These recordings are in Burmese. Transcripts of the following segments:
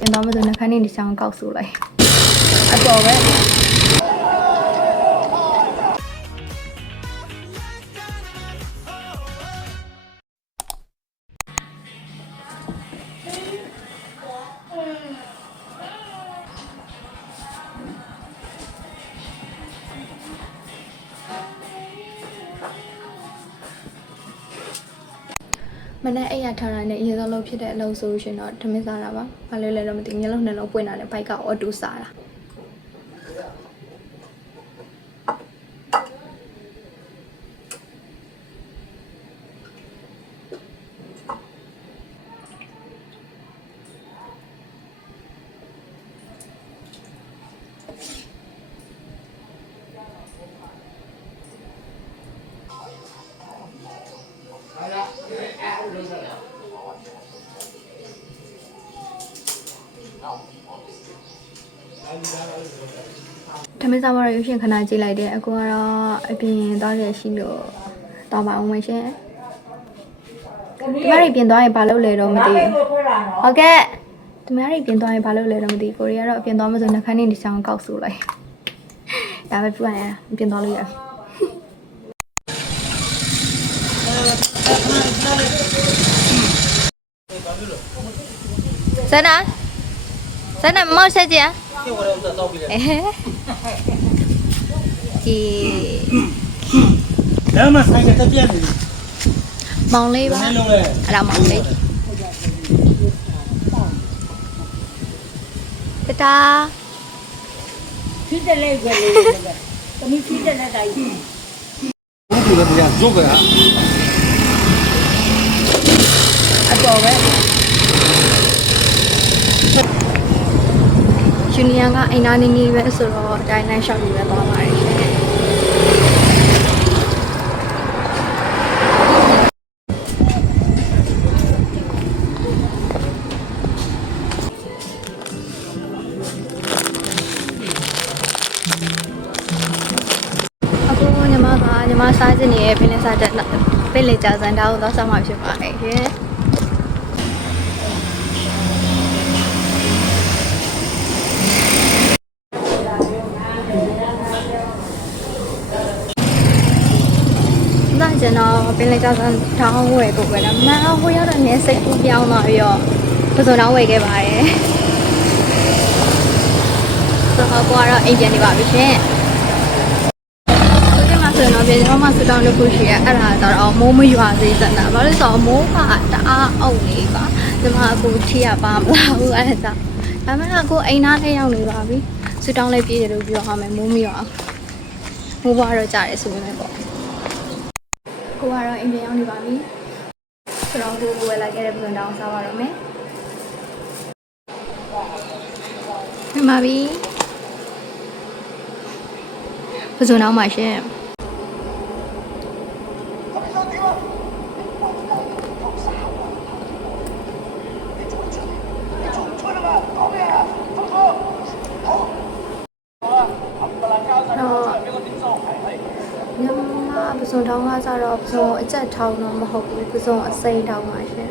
ပြင်သွားမလို့နှခမ်းနေဒီချောင်းကောက်ဆိုလိုက်အတော်ပဲ မနေ့အိမ်ရထားတာနဲ့အရင်ဆုံးလုပ်ဖြစ်တဲ့အလုပ်ဆိုလို့ရှရင်တော့ထမင်းစားတာပါ။ဘာလို့လဲတော့မသိဘူးမျက်လုံးနှလုံးပွင့်တာနဲ့ဘိုက်ကအော်တိုစားတာ။ ထမင်းစားမရရုပ်ရှင်ခဏကြည့်လိုက်တယ်အကူကတော့အပြင်သွားရရှိလို့တော့ပါအောင်မရှင်ဒီမရီပြင်သွားရင်ဘာလုပ်လဲတော့မသိဘူးဟုတ်ကဲ့ဒီမရီပြင်သွားရင်ဘာလုပ်လဲတော့မသိဘူးကိုရီကတော့အပြင်သွားမဆိုနှခမ်းနေဒီချောင်းကောက်ဆိုလိုက်ဒါပဲပြရရင်ပြင်သွားလို့ရဆန္ဒဆန္ဒမောက်ဆက်ကြ ကျိုးဝရဥစ္စာတော့ပြီလေဒီလမ်းမဆိုင်တဲ့ပြက်နေပြီမောင်လေးပါအဲ့ဒါမောင်လေးတတာဖြည့်တယ်လေကလေးတမီးဖြည့်တယ်တဲ့တိုင်းဘူးဘူးလည်းပြန်ဇုတ်ကြတာအတော်ပဲ ဂျူနီယာကအိမ်နာနေနေပဲဆိုတော့ဒိုင်နိုင်ရှောက်ပြီးပဲသွားပါတယ်ရှင်အခုညီမကညီမစားချင်နေတဲ့ပင်လယ်စားတဲ့ပင်လယ်ကြာစံတောင်းတော့ဆောက်မှာဖြစ်ပါတယ်ရှင် ကျွန်တော်ပင်လေးကြောက်စံထောင်းဝယ်ကိုပဲလားမန်ဟိုရောက်တော့နည်းစိတ်ကူးပြောင်းသွားပြီးတော့ပစုံတောင်းဝယ်ခဲ့ပါတယ်ဆိုတော့ကိုကတော့အိမ်ပြန်နေပါပြီရှင်ဒီမှာဆိုရင်တော့ပြန်တော့မှဆူတောင်းတစ်ခုရှိရအဲ့ဒါတော့မိုးမရွာသေးစက်တာဘာလို့လဲဆိုတော့မိုးကတအားအုပ်နေပါဒီမှာအခုထီရပါမလားဘူးအဲ့ဒါဒါမှမဟုတ်အခုအိမ်သားထဲရောက်နေပါပြီဆူတောင်းလေးပြေးတယ်လို့ပြောရမယ်မိုးမရွာမိုးဘွားတော့ကြားတယ်ဆိုပေမဲ့ပေါ့ ကိုကတော့အိမ်ပြန်ရောက်နေပါပြီ။ဆိုတော့ကိုဝယ်လာခဲ့တဲ့ပုံစံတောင်းစားပါတော့မယ်။မှန်ပါပြီ။ပုံစံတောင်းပါရှင်။ညမ ပစုံထောင်းကကြတော့ပစုံအကြက်ထောင်းတော့မဟုတ်ဘူးပစုံအစိမ်းထောင်းပါရှင်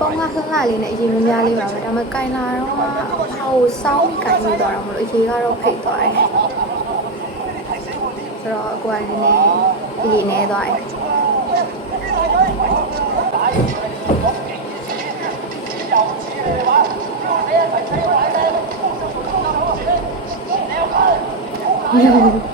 ပုံကလှလှလေးနဲ့အရင်မများလေးပါပဲဒါပေမဲ့ကင်လာတော့ဟိုစောင်းပြီးကင်ပြီးသွားတော့မလို့အရင်ကတော့ဖိတ်သွားတယ်ဆိုတော့အကူကလည်းနည်းအရင်နေသွားတယ်ခ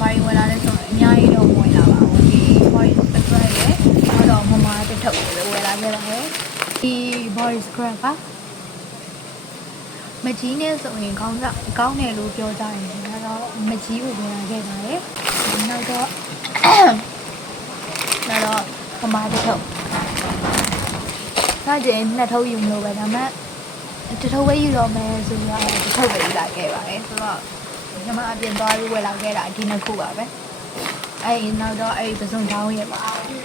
ဘာတွေဝင်လာလဲဆိုတော့အများကြီးတော့ဝင်လာပါဘူးဒီ voice scrap ရဲ့အဲ့တော့မမတစ်ထုပ်ကိုလည်းဝင်လာခဲ့တယ်ဒီ voice scrap ကမကြီးနဲ့ဆိုရင်ကောင်းစားကောင်းတယ်လို့ပြောကြတယ်ဒါတော့မကြီးကိုဝင်လာခဲ့ပါတယ်နောက်တော့နောက်တော့မမတစ်ထုပ်ဒါကျရင်နှစ်ထုပ်ယူမလို့ပဲဒါမှတစ်ထုပ်ပဲယူတော့မယ်ဆိုတော့တစ်ထုပ်ပဲယူလာခဲ့ပါတယ်ဆိုတော့ ညီမအပြင်သွားပြီးဝယ်လာခဲ့တာဒီနှစ်ခုပါပဲအဲ့ဒီနောက်တော့အဲ့ဒီပစုံတောင်းရဲ့ပါ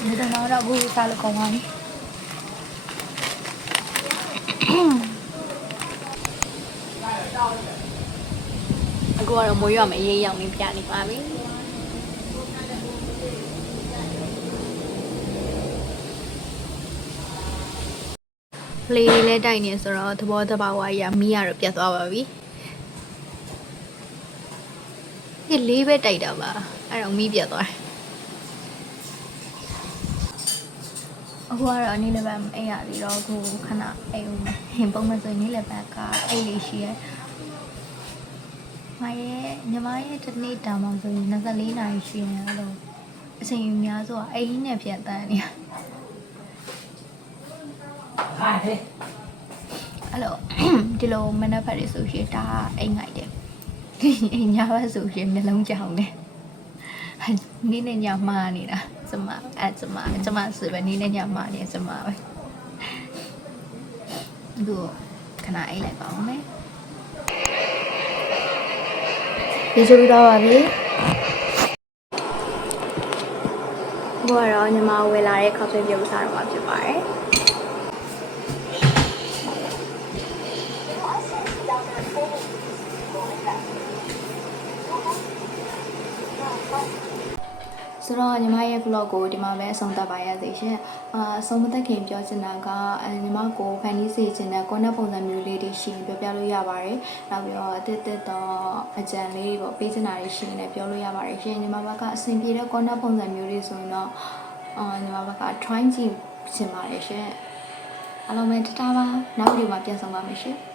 ပစုံတောင်းတော့အခုစားလို့ကောင်းပါပြီအခုကတော့မိုးရွာမအေးရောက်နေပြနေပါပြီလေလဲတိုက်နေဆိုတော့သဘောတဘာဝကြီးကမီးရတော့ပြတ်သွားပါပြီ ဒီလေးပဲတိုက်တာပါအဲ့တော့မီးပြတ်သွားတယ်အခုကတော့နေ့လည်းပဲအိပ်ရပြီးတော့အခုခဏအိပ်ဦးမယ်ဟင်ပုံမှန်ဆိုရင်နေ့လည်းပဲကအိပ်လေးရှိရဲမရဲ့ညီမရဲ့တစ်နေ့တောင်မှဆိုရင်24နာရီရှိနေရလို့အချိန်အများဆုံးအိမ်နဲ့ပြန်တန်းနေရဟာဟဲ့အဲ့လိုဒီလိုမနက်ဖက်တွေဆိုရှင်ဒါအိမ်ငိုက်တယ် အိမ်ညဘက်ဆိုရှင်နှလုံးကြောင်တယ်နေ့နဲ့ညမှားနေတာကျမအဲကျမကျမဆိုပဲနေ့နဲ့ညမှားနေကျမပဲသူခဏအိတ်လိုက်ပါဦးမယ်ဒီချိုးပြီးတော့ပါပြီဘောကတော့ညီမဝယ်လာတဲ့ခေါက်ဆွဲပြုတ်စားတော့မှာဖြစ်ပါတယ် ဆိုတော့ညီမရဲ့ vlog ကိုဒီမှာပဲအဆုံးသတ်ပါရစေရှင်။အာအဆုံးမသက်ခင်ပြောချင်တာကအဲညီမကိုဖန်တီးစီခြင်းတဲ့ကိုယ်နဲ့ပုံစံမျိုးလေးတွေရှိရင်ပြောပြလို့ရပါတယ်။နောက်ပြီးတော့တစ်တစ်တော့အကြံလေးတွေပေါ့ပေးချင်တာတွေရှိရင်လည်းပြောလို့ရပါတယ်ရှင်။ညီမဘက်ကအဆင်ပြေတဲ့ကိုယ်နဲ့ပုံစံမျိုးလေးဆိုရင်တော့အာညီမဘက်က try ကြည့်ချင်ပါတယ်ရှင်။အားလုံးပဲတတားပါနောက်ဗီဒီယိုမှာပြန်ဆောင်ပါမယ်ရှင်။